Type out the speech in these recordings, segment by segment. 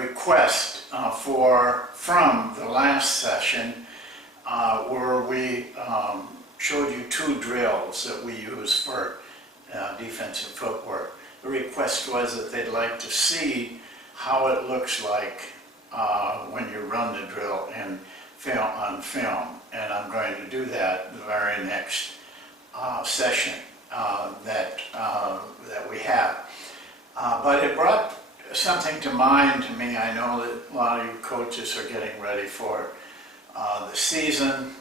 request from the last session where we showed you 2 drills that we use for defensive footwork. The request was that they'd like to see how it looks like when you run the drill on film, and I'm going to do that the very next session that we have. But it brought something to mind to me. I know that a lot of you coaches are getting ready for the season,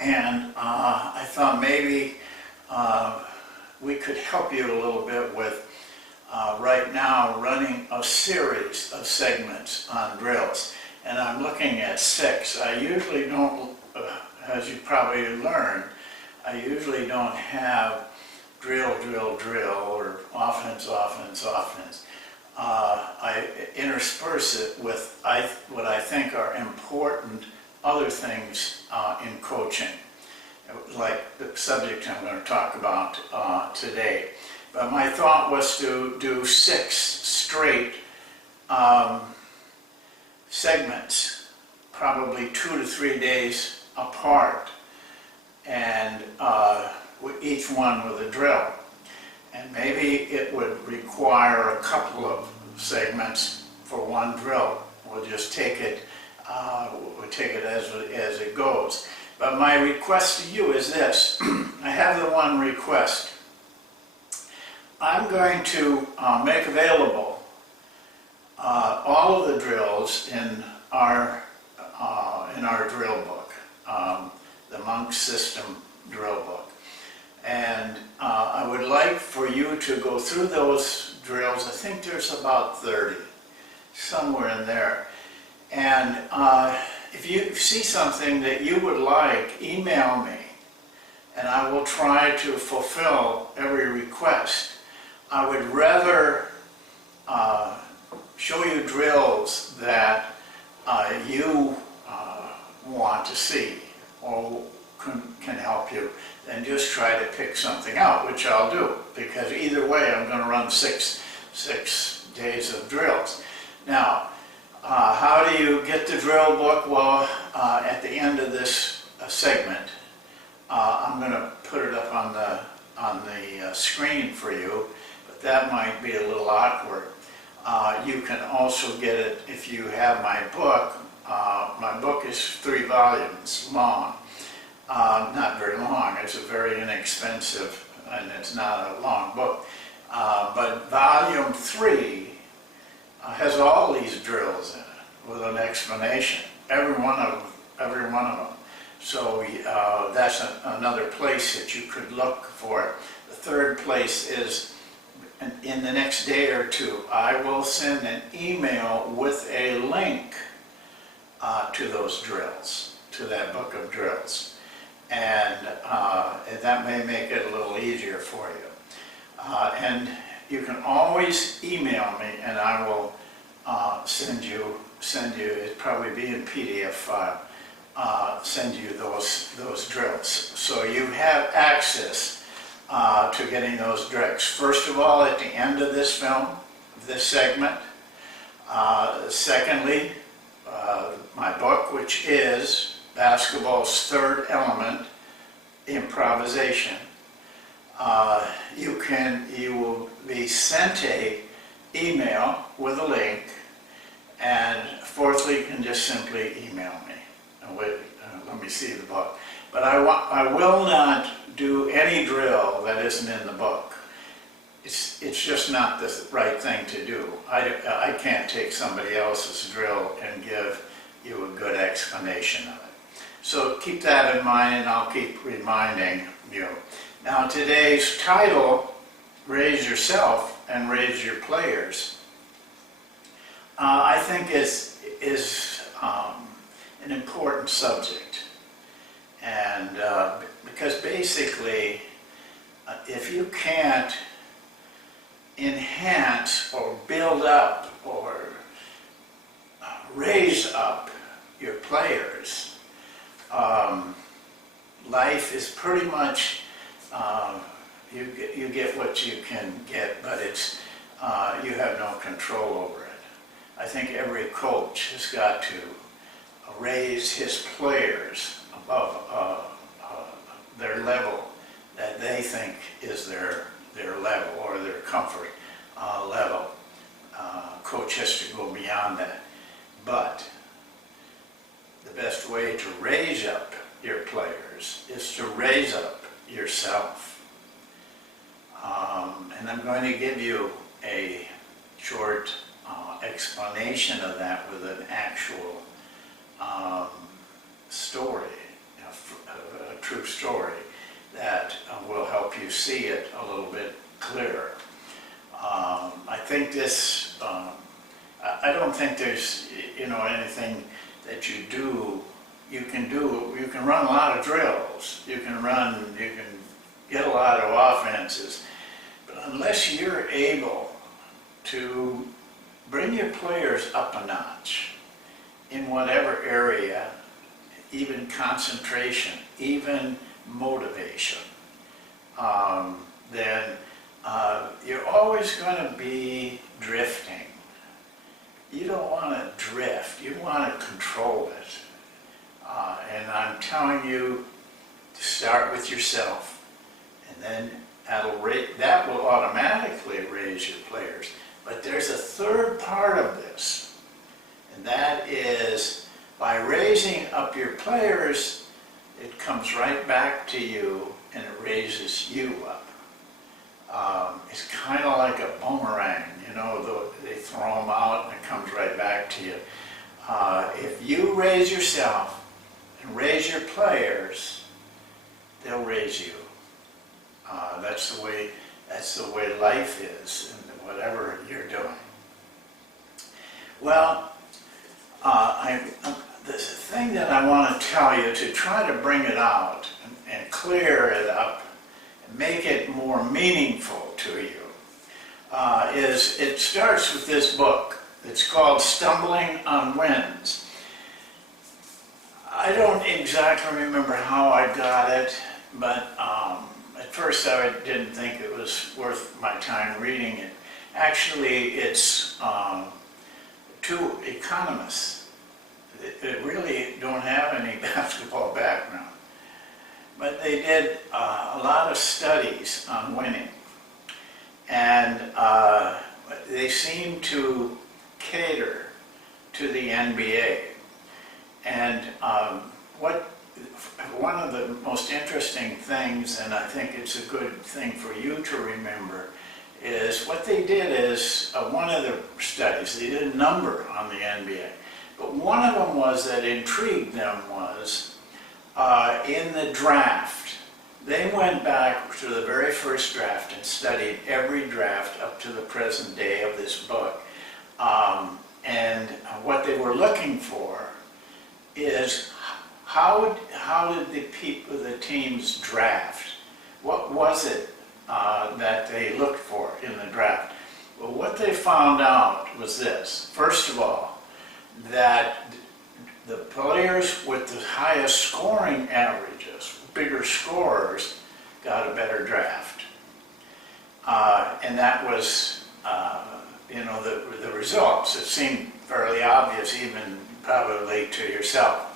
and I thought maybe we could help you a little bit with right now running a series of segments on drills. And I'm looking at 6. I usually don't, as you probably learned, I usually don't have drill, or offense. I intersperse it with what I think are important other things in coaching, like the subject I'm going to talk about today. But my thought was to do 6 straight segments, probably 2 to 3 days apart, and each one with a drill. And maybe it would require a couple of segments for one drill. We'll just take it as it goes. But my request to you is this. I have the one request. I'm going to make available all of the drills in our drill book, the Monk System drill book. And I would like for you to go through those drills. I think there's about 30, somewhere in there. And if you see something that you would like, email me, and I will try to fulfill every request. I would rather show you drills that you want to see or can help you than just try to pick something out, which I'll do, because either way I'm going to run six days of drills. Now, how do you get the drill book? Well, at the end of this segment, I'm going to put it up on the screen for you, but that might be a little awkward. You can also get it if you have my book. My book is 3 volumes long. Not very long. It's a very inexpensive, and it's not a long book. But volume 3 has all these drills in it with an explanation. Every one of them. So that's another place that you could look for it. The third place is in the next day or 2, I will send an email with a link to those drills, to that book of drills. And that may make it a little easier for you. And you can always email me, and I will send you, it'd probably be in PDF file, send you those drills. So you have access to getting those drills. First of all, at the end of this film, this segment. Secondly, my book, which is Basketball's Third Element, Improvisation. You will be sent a email with a link, and fourthly, you can just simply email me. And let me see the book. But I will not do any drill that isn't in the book. It's just not the right thing to do. I can't take somebody else's drill and give you a good explanation of it. So keep that in mind, and I'll keep reminding you. Now, today's title, Raise Yourself and Raise Your Players, I think is an important subject. And because basically, if you can't enhance or build up or raise up your players, life is pretty much, you get what you can get, but it's you have no control over it. I I think every coach has got to raise his players above their level that they think is their level or their comfort level. Coach has to go beyond that. But the best way to raise up your players is to raise up yourself. And I'm going to give you a short explanation of that with an actual story, a true story that will help you see it a little bit clearer. I think this, I don't think there's, anything that you can run a lot of drills, you can get a lot of offenses, but unless you're able to bring your players up a notch in whatever area, even concentration, even motivation, then you're always going to be drifting. You don't want to drift, you want to control it. And I'm telling you to start with yourself, and then that will automatically raise your players. But there's a third part of this, and that is by raising up your players, it comes right back to you and it raises you up. It's kind of like a boomerang, they throw them out and it comes right back to you. If you raise yourself and raise your players, they'll raise you. That's the way life is in whatever you're doing. Well, the thing that I want to tell you to try to bring it out and clear it up and make it more meaningful to you is it starts with this book. It's called Stumbling on Winds. I don't exactly remember how I got it, but at first I didn't think it was worth my time reading it. Actually, it's two economists that really don't have any basketball background, but they did a lot of studies on winning, and they seem to cater to the NBA. And one of the most interesting things, and I think it's a good thing for you to remember, is what they did is, one of the studies, they did a number on the NBA, but one of them was that intrigued them was, in the draft, they went back to the very first draft and studied every draft up to the present day of this book. And what they were looking for is how did the teams draft? What was it that they looked for in the draft? Well, what they found out was this. First of all, that the players with the highest scoring averages, bigger scorers, got a better draft. And that was, the results. It seemed fairly obvious, even probably to yourself.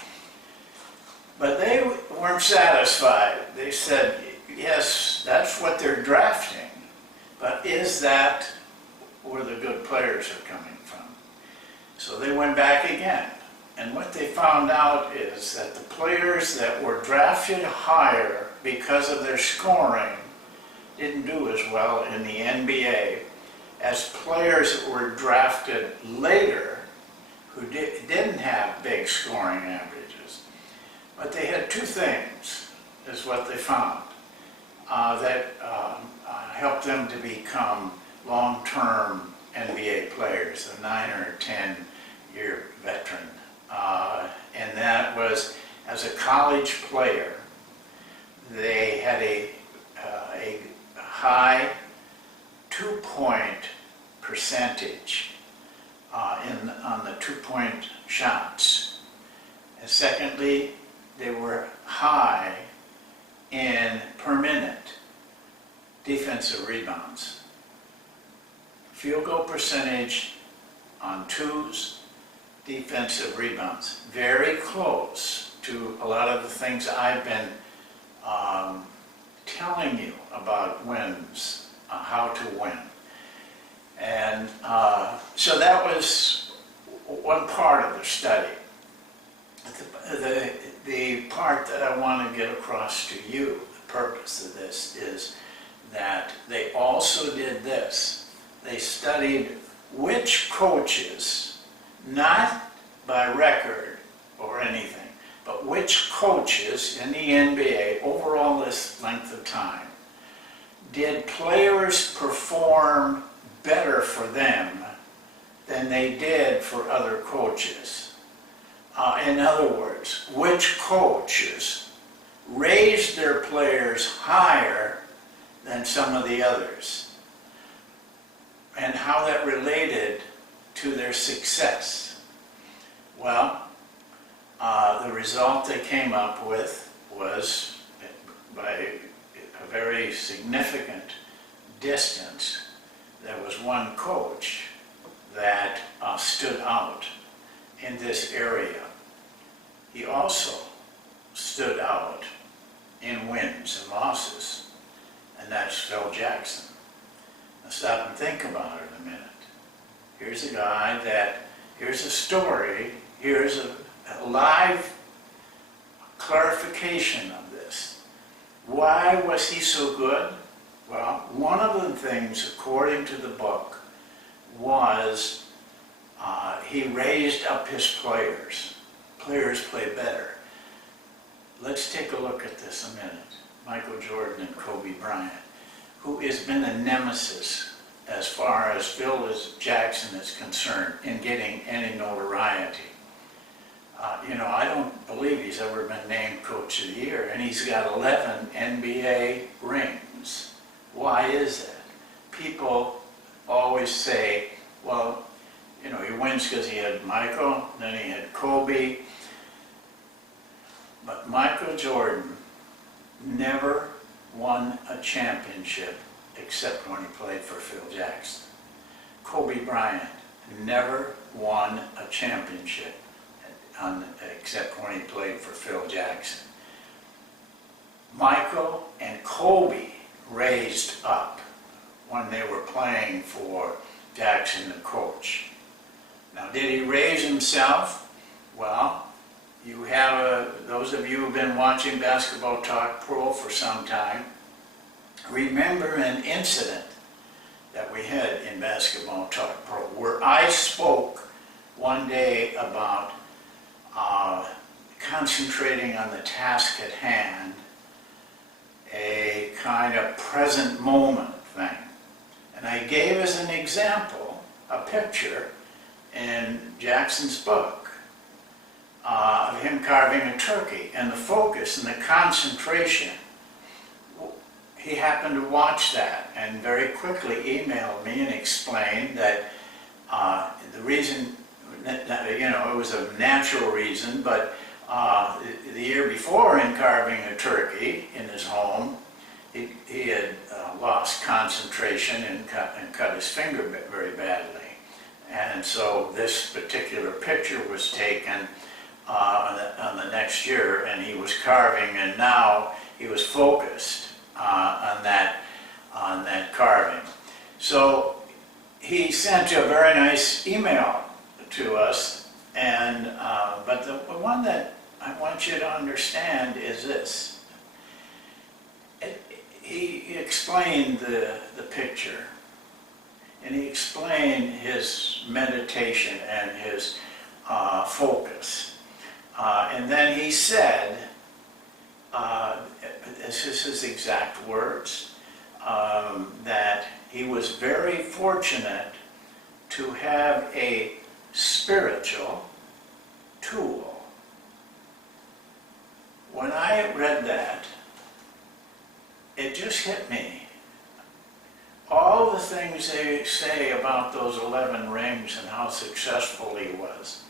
But they weren't satisfied. They said, yes, that's what they're drafting, but is that where the good players are coming from? So they went back again. And what they found out is that the players that were drafted higher because of their scoring didn't do as well in the NBA as players that were drafted later who didn't have big scoring averages. But they had two things, is what they found, that helped them to become long-term NBA players, a 9 or 10-year veteran. And that was, as a college player, they had a high two-point percentage on the two-point shots. And secondly, they were high in per minute defensive rebounds. Field goal percentage on 2 defensive rebounds. Very close to a lot of the things I've been telling you about wins, how to win. And so that was one part of the study. The part that I want to get across to you, the purpose of this, is that they also did this. They studied which coaches, not by record or anything, but which coaches in the NBA, overall this length of time, did players perform better for them than they did for other coaches. In other words, which coaches raised their players higher than some of the others, and how that related to their success. Well, the result they came up with was, by a very significant distance, there was one coach that stood out in this area. He also stood out in wins and losses, and that's Phil Jackson. Now stop and think about it a minute. Here's a guy here's a story, here's a live clarification of this. Why was he so good? Well, one of the things, according to the book, was he raised up his players. Players play better. Let's take a look at this a minute. Michael Jordan and Kobe Bryant, who has been a nemesis as far as Phil Jackson is concerned in getting any notoriety. I don't believe he's ever been named Coach of the Year, and he's got 11 NBA rings. Why is that? People always say, well, he wins because he had Michael, then he had Kobe. But Michael Jordan never won a championship except when he played for Phil Jackson. Kobe Bryant never won a championship except when he played for Phil Jackson. Michael and Kobe raised up when they were playing for Jackson, the coach. Now, did he raise himself? Well, you have those of you who have been watching Basketball Talk Pro for some time, remember an incident that we had in Basketball Talk Pro where I spoke one day about concentrating on the task at hand, a kind of present moment thing. And I gave as an example a picture in Jackson's book of him carving a turkey, and the focus and the concentration. He happened to watch that and very quickly emailed me and explained that the reason, it was a natural reason, but the year before, in carving a turkey in his home, he had lost concentration and cut his finger very badly. And so this particular picture was taken on the next year, and he was carving, and now he was focused on that carving. So he sent a very nice email to us, and but the one that I want you to understand is this. He explained the picture, and he explained his meditation and his focus. And then he said, this is his exact words, that he was very fortunate to have a spiritual tool. When I read that, it just hit me. All the things they say about those 11 rings and how successful he was,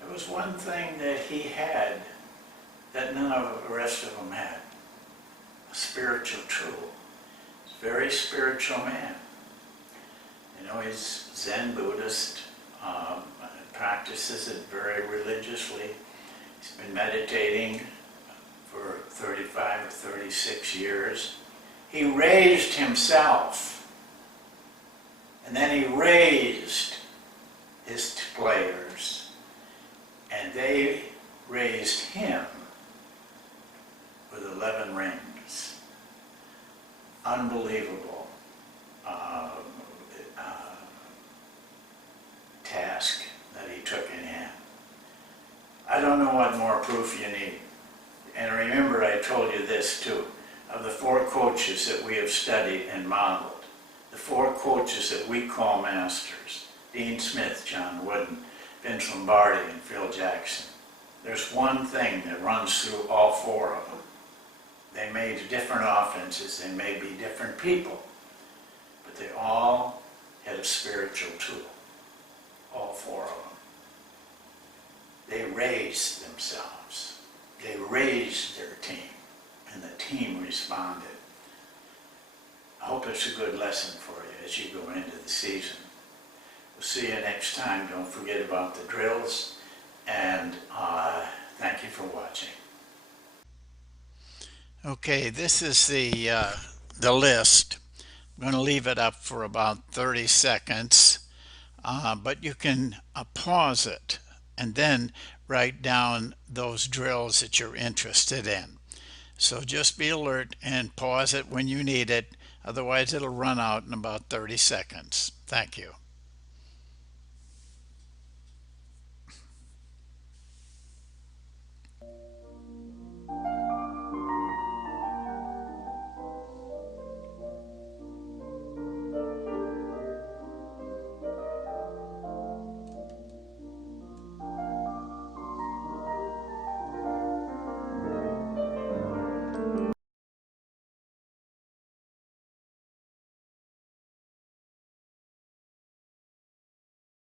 there was one thing that he had that none of the rest of them had: a spiritual tool. He's a very spiritual man. He's Zen Buddhist, practices it very religiously. He's been meditating for 35 or 36 years. He raised himself, and then he raised his players, and they raised him with 11 rings. Unbelievable task that he took in hand. I don't know what more proof you need. And remember, I told you this too, of the 4 coaches that we have studied and modeled, the 4 coaches that we call masters, Dean Smith, John Wooden, Vince Lombardi, and Phil Jackson. There's one thing that runs through all 4 of them. They made different offenses, they may be different people, but they all had a spiritual tool, all 4 of them. They raised themselves. They raised their team, and the team responded. I hope it's a good lesson for you as you go into the season. We'll see you next time. Don't forget about the drills, and thank you for watching. Okay, this is the list. I'm going to leave it up for about 30 seconds, but you can pause it and then write down those drills that you're interested in. So just be alert and pause it when you need it. Otherwise, it'll run out in about 30 seconds. Thank you.